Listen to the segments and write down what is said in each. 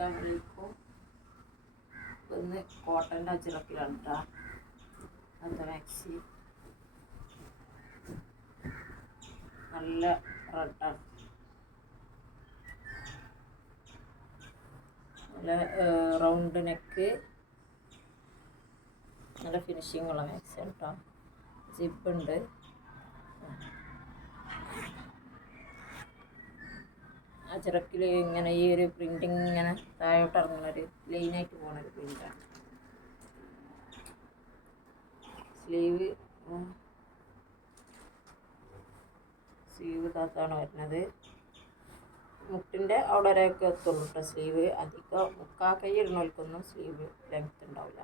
അസ്സലാമലൈക്കും ഇന്ന് കോട്ടന്റെ അജിറക്കിലാണ് കേട്ടോ അത് മാക്സി നല്ല റെഡാണ് നല്ല റൗണ്ട് നെക്ക് നല്ല ഫിനിഷിങ്ങുള്ള മാക്സി കേട്ടോ ജിപ്പ് ആ ചിറക്കിൽ ഇങ്ങനെ ഈ ഒരു പ്രിന്റിങ് ഇങ്ങനെ താഴോട്ട് ഇറങ്ങുന്നൊരു ലൈനായിട്ട് പോണൊരു പ്രിന്റാണ് സ്ലീവ് സ്ലീവ് താത്താണ് വരുന്നത്. മുട്ടിന്റെ അവിടെ വരെയൊക്കെ എത്തുള്ളൂ കേട്ടോ സ്ലീവ് അധികം മുക്കാ കൈ ഇടുന്നവർക്കൊന്നും സ്ലീവ് ലെങ്ത് ഉണ്ടാവില്ല.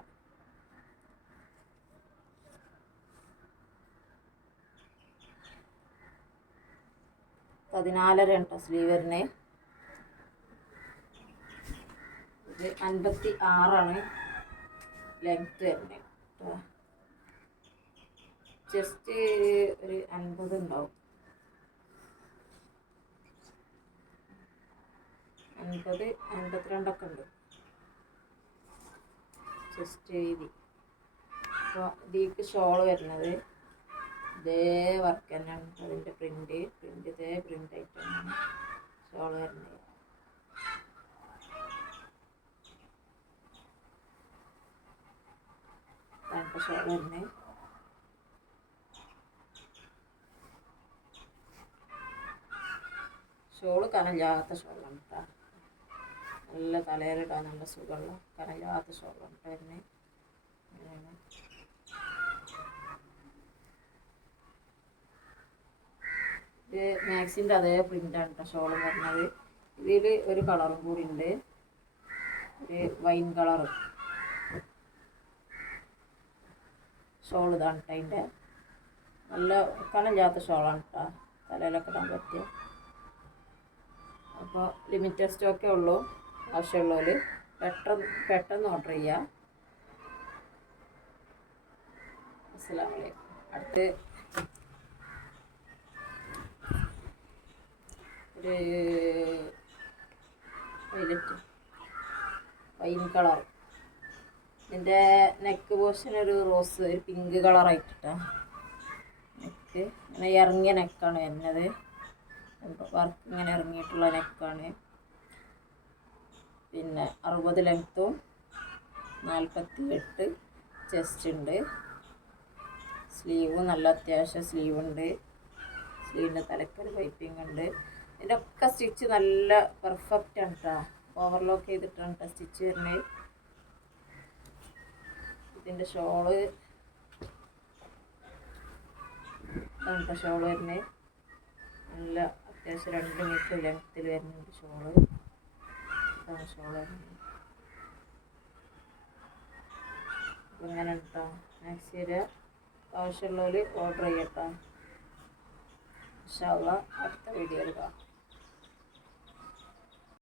പതിനാലര കേട്ടോ സ്ലീവ് വരുന്നത് അൻപത്തി ആറാണ്. ലെങ്ത് വരുന്നത്. ജസ്റ്റ് ഒരു അൻപത് ഉണ്ടാവും. അൻപത് അൻപത്തിരണ്ടൊക്കെ ഉണ്ട്. ജസ്റ്റ് എഴുതി അപ്പോൾ ഇതിലേക്ക് ഷോൾ വരുന്നത്. ഇതേ വർക്ക് തന്നെയാണ്. അതിന്റെ പ്രിന്റ് പ്രിന്റ് ഇതേ പ്രിന്റ് ആയിട്ടാണ് ഷോൾ വരുന്നത്. ഷോൾ വരുന്നത് ഷോൾ കനല്ലാത്ത ഷോളാണ് കേട്ടോ നല്ല തലയിലിടാൻ നല്ല സുഖമുള്ള കനല്ലാത്ത ഷോളാണ് കേട്ടോ വരുന്നത് ഇത് മാക്സിന്റെ അതേ പ്രിന്റാണ് കേട്ടോ ഷോൾ പറഞ്ഞത് ഇതിൽ ഒരു കളറും കൂടി ഉണ്ട്. ഒരു വൈൻ കളർ ഷോൾ കേട്ടോ അതിന്റെ നല്ല കനല്ലാത്ത ഷോളാണ് കേട്ടോ തലയിലൊക്കെ ഇടാൻ പറ്റിയ അപ്പോൾ ലിമിറ്റഡ് സ്റ്റോക്കേ ഉള്ളൂ ആവശ്യമുള്ളവർ പെട്ടെന്ന് പെട്ടെന്ന് ഓർഡർ ചെയ്യുക അസ്സലാമു അലൈക്കും അടുത്ത് ഒരു വൈലറ്റ് വൈൻ കളർ ഇതിന്റെ നെക്ക് പോർഷനൊരു റോസ് ഒരു പിങ്ക് കളറായിട്ടിട്ട നെക്ക് ഇങ്ങനെ ഇറങ്ങിയ നെക്കാണ് വരുന്നത്. വർക്ക് ഇങ്ങനെ ഇറങ്ങിയിട്ടുള്ള നെക്കാണ് പിന്നെ അറുപത് ലെങ്ത്തും നാൽപ്പത്തി എട്ട് ചെസ്റ്റ് ഉണ്ട്. സ്ലീവ് നല്ല അത്യാവശ്യം സ്ലീവ് ഉണ്ട്. സ്ലീവിന്റെ തലക്കൊരു പൈപ്പിംഗ് ഉണ്ട്. ഇതിന്റെ ഒക്കെ സ്റ്റിച്ച് നല്ല പെർഫെക്റ്റ് ആണ് കേട്ടോ ഓവർലോക്ക് ചെയ്തിട്ടാണ് കേട്ടോ സ്റ്റിച്ച് വരുന്നത്. ഇതിന്റെ ഷോൾ ഇതാണ് ഷോൾ വരുന്നത് നല്ല അത്യാവശ്യം രണ്ട് മീറ്റർ ലെങ്ത്തിൽ വരുന്നുണ്ട് ഷോൾ ഷോൾ വരുന്നത്. ഇങ്ങനെ കേട്ടോ മാക്സിയുടെ ആവശ്യമുള്ളവർ ഓർഡർ ചെയ്യട്ടോ. ഇൻഷാല്ല അടുത്ത വീഡിയോ കാണാം.